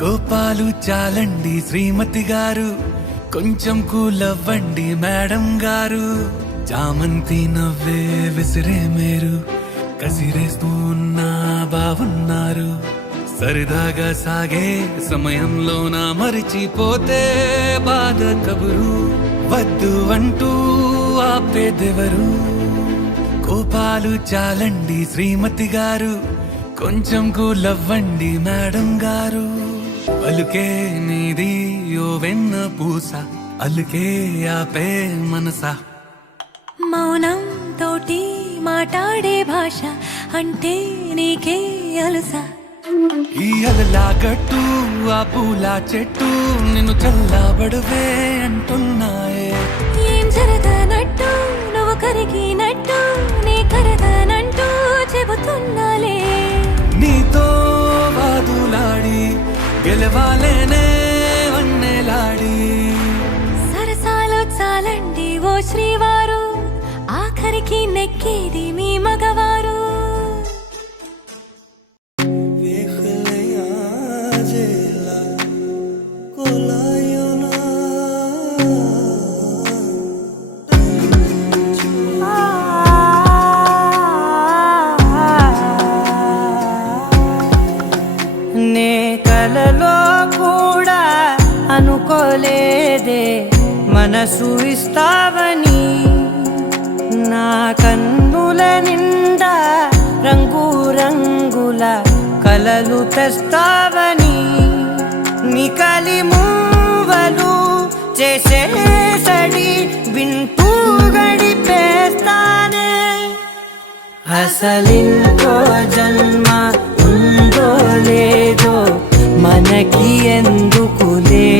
కోపాలు చాలండి శ్రీమతి గారు, కొంచెం కూలవ్వండి మేడం గారు. చామంతి నవ్వే విసిరే మేరు, కసిరేస్తూ ఉన్నా బాగున్నారు. సరదాగా సాగే సమయంలోన మరిచిపోతే బాధ కబురు, వద్దు అంటూ ఆపేదెవరు. కోపాలు చాలండి శ్రీమతి గారు, కొంచెం కూలవ్వండి మేడం గారు. పలుకే నీది ఓ వెన్న పూస, అలుకే ఆపే మనసా. మౌనం తోటి మాట్లాడే భాష అంటే నీకే అలుసా. ఈ అలలా గట్టు ఆ పూల చెట్టు నిన్ను చల్లబడువే అంటున్నాయే. ఏం జరగనట్టు నువ్వు కరిగినట్టు నీ కరగనంటూ చెబుతున్నాలే. నీతో వాదులాడి గెలవాలేనే వన్నెలాడి. సరసాలు చాలండి ఓ శ్రీవారు, ఆఖరికి నెక్కేది మీ మగవారు. నే కలలో కూడా అనుకోలేదే మనసు ఇస్తావని, నా కన్నుల నిండా రంగు రంగుల కలలు తెస్తావని. నికలి మూవలు చేసేసడి వింటూ గడిపేస్తానే. అసలింకో జన్మ ఉందో లేదో మనకి ఎందుకులే,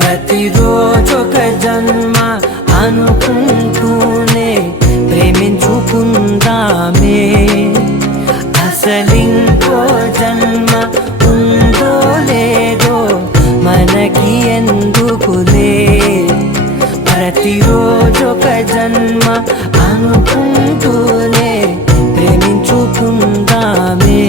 ప్రతిరోజొక జన్మ అనుకుంటూనే ప్రేమించుకుందామే. అసలింకో జన్మ ఉందో లేదో మనకి ఎందుకులే, ప్రతిరోజొక జన్మ అనుకుంటూనే ప్రేమించుకుందామే.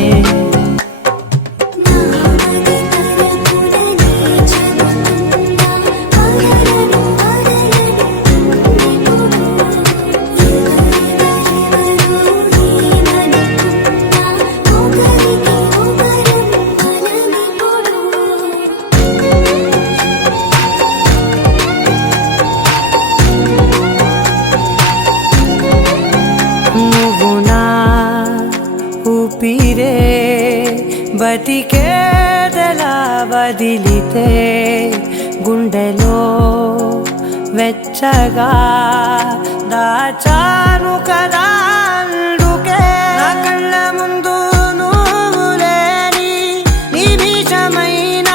బతికేదలా వదిలితే గుండెలో వెచ్చగా దాచాను కదా. అందుకే నా కళ్ళ ముందు నువ్వు లేని నిమిషమైన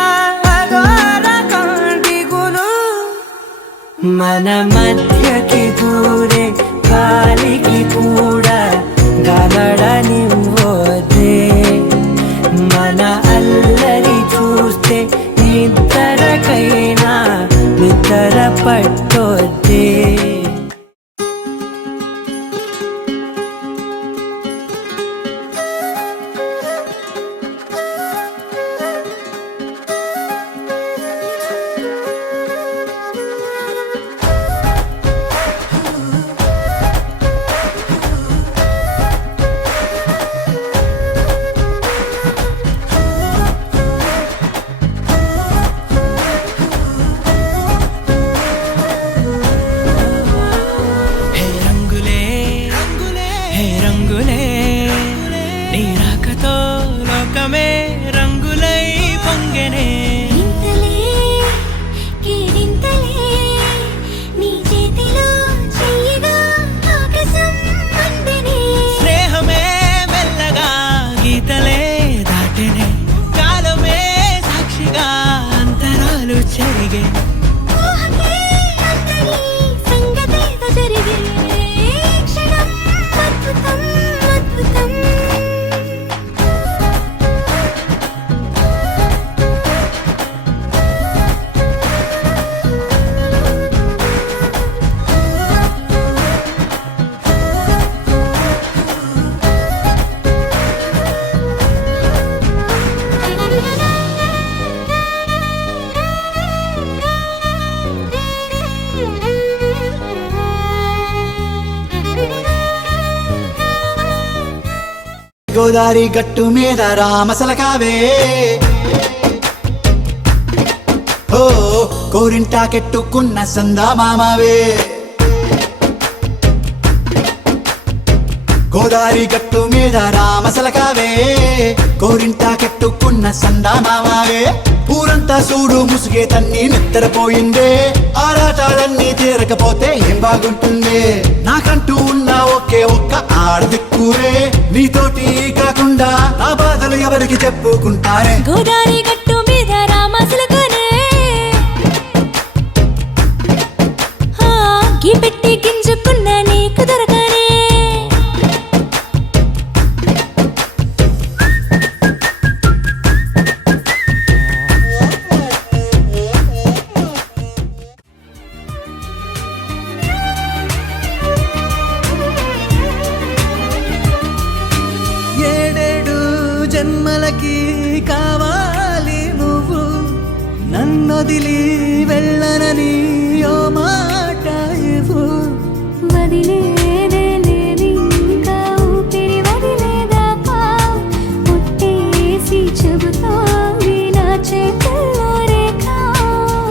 అఘోర కంటిగులు. మన మధ్యకి దూరే గాలికి కూడా గలడనివ్వదే. మన అల్లరి చూస్తే నిద్రకైనా నిద్ర పట్టొద్దే. గోదారి గట్టు మీద రామసలకావే ఓ కోరింటాకెట్టుకున్న సందా మామావే గోదారి గట్టు మీద రామసలకావే కోరింటాకెట్టుకున్న సందా మామావే ఊరంతా చూడు ముసుగే తన్ని నిద్రపోయిందే ఆరాటాలన్నీ తీరకపోతే ఏం బాగుంటుందే నాకంటూ ఉన్న ఒకే ఒక్క ఆడదిక్కువే నీతోటి కాకుండా నా బాధలు ఎవరికి చెప్పుకుంటారే గోదారి గట్టు మీద రామసలకనే గీ పెట్టి గింజుకున్న నీకు దొరకనే ఏడేడు జన్మలకి కావాలి నువ్వు నన్నొదిలి వెళ్ళనని ఓ మాట ఇవ్వు వదిలేదే లేదు ఇంకా ఊపిరి వదిలేదాకా పుట్టేసి చెబుతోంది నా చేతుల్లో రేఖ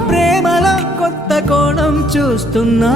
ప్రేమలో కొత్త కోణం చూస్తున్నా